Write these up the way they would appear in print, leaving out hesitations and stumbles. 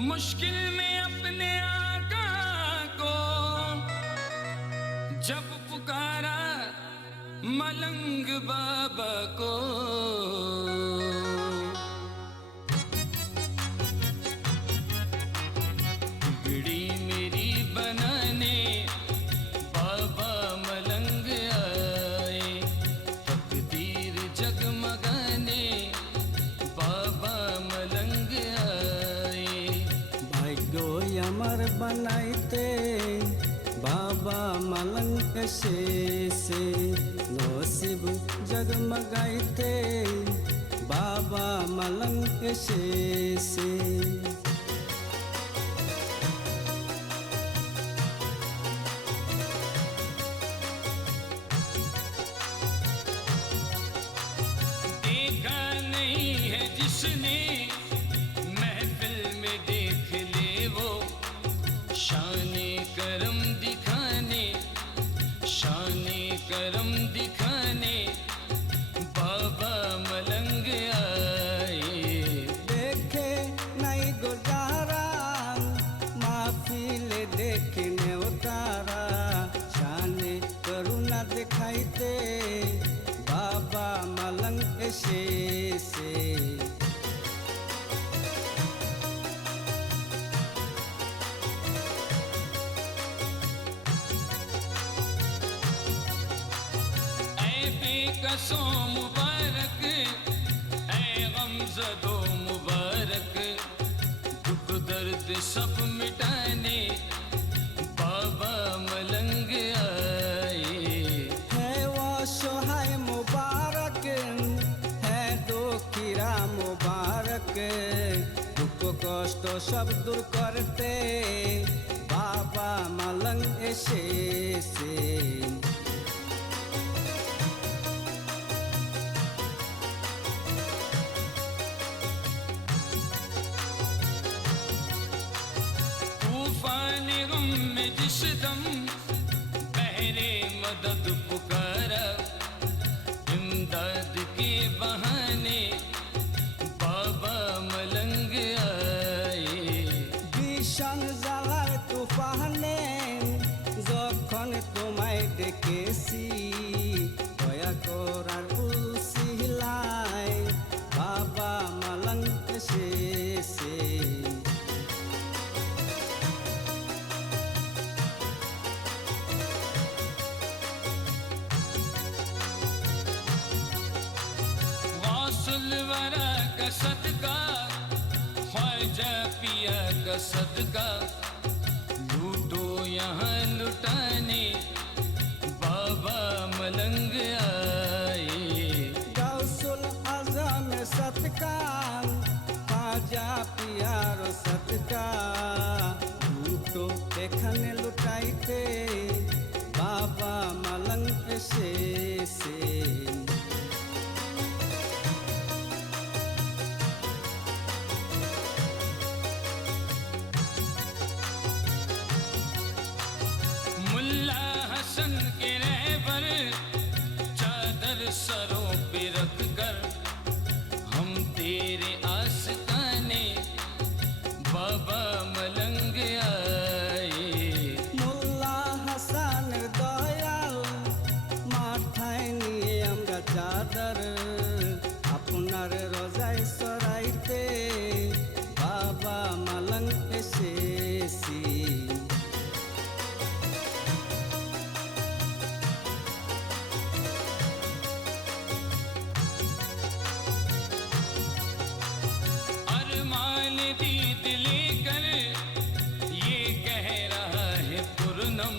मुश्किल में अपने आका को जब पुकारा मलंग बाबा को, बिगड़ी मेरी बनाने बाबा मलंग आए, तकदीर जगमगाने बाबा मलंग आए। भाग्यो अमर बनाइते बाबा मलंग से नसीब जगमगाइते बाबा मलंग से। देखा नहीं है जिसने महफिल में देख ले वो, शाने करम दिखाने, शाने करम दिखाने बाबा मलंग आए। देखे नहीं गुजारा महफिल देखने उतारा, शाने करुणा दिखाइते बाबा मलंग से। कसो मुबारक ऐ गमज़दो मुबारक, दुख दर्द सब मिटाने बाबा मलंग आए। है वो सोहाय मुबारक है दो खीरा मुबारक, दुख कष्ट सब दूर करते बाबा मलंग से। तूफान गम में जिस दम बहरे मदद पुकारा, इमदाद के बहाने बाबा मलंग आए। भीषण জ্বালার তুফানে যখন তোমায় ডেকেছি, দয়া করার উসিলায় বাবা মলঙ্গ সে। वरा का सदका, ख्वाजा पिया का सदका, लूटो यहाँ लुटाने बाबा मलंग आए। गौसुल आजम सदका ख्वाजा पियार सदका, लूटो एखाने लुटाइते बाबा मलंग से। मुल्ला हसन के रहबर चादर सरों पे रख कर, हम तेरे आस्ताने बाबा मलंग आए। मुल्ला हसन दयाल माथाय निये आमरा चादर, आपनार रजाय सराइते बाबा मलंग एसेছি। अरमान दीद लेकर ये कह रहा है पूर्णम,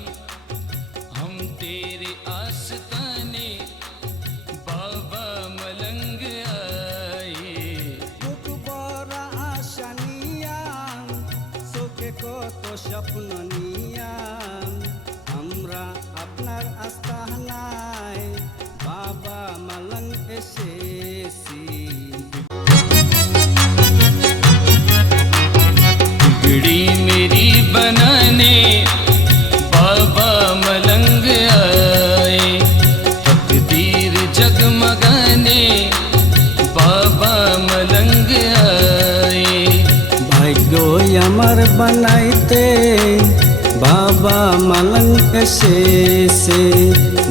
हम तेरे आस्ताने बाबा मलंग आए। বুক বড় আশা নিয়া চোখে কত স্বপ্ন নিয়া, আমরা আপনার আস্তানায় বাবা মলঙ্গ এসেছি। बिगड़ी मेरी बनाने बाबा मलंग आए, मलंग से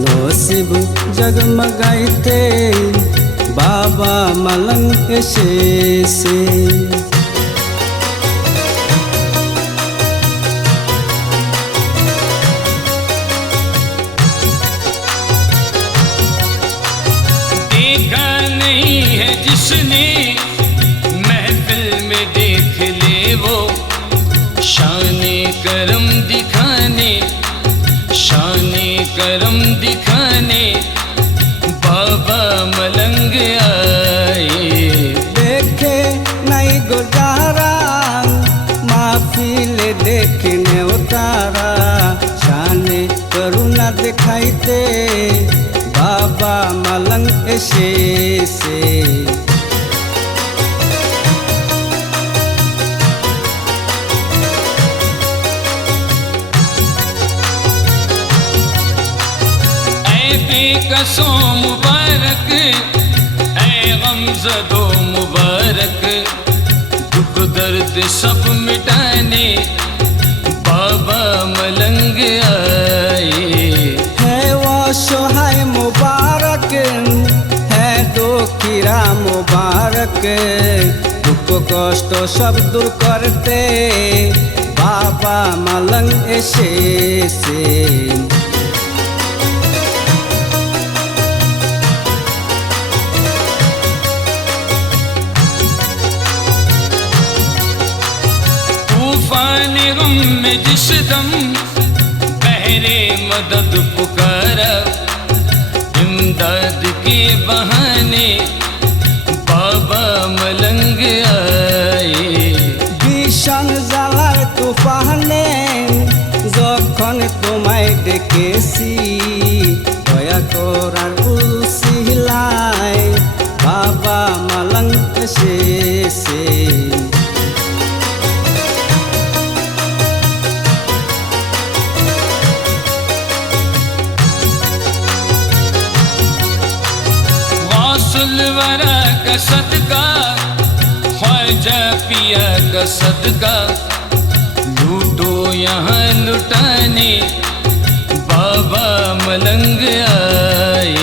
नसीब जगमगाइते बाबा मलंग से देखा नहीं है जिसने महफिल में देख ले वो शाने करम दिखाने, शाने करम दिखाने बाबा मलंग आए। देखे नहीं गुजारा महफिल देखने उतारा शाने करुणा दिखाइते बाबा मलंग से बेकसों मुबारक ऐ गमज़दो मुबारक, दुख दर्द सब मिटाने बाबा मलंग आए। है वो सोहाय मुबारक है दो कीरा मुबारक, दुख कष्ट सब दूर करते बाबा मलंग से तूफान गम में जिस दम बहरे मदद पुकारा, इमदाद के बहाने बाबा मलंग आए। भीषण জ্বালার তুফানে যখন তোমায় ডেকেছি দয়া করার উসিলায় বাবা মলঙ্গ সে वरा का सदका ख्वाजा पिया का सदका, लूटो यहाँ लुटाने बाबा मलंग आए।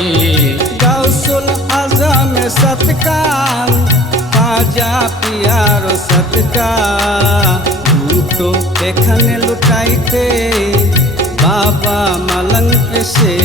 गौसुल आजम सदका ख्वाजा पियारो सदका, लूटो एखाने लुटाइते बाबा मलंग से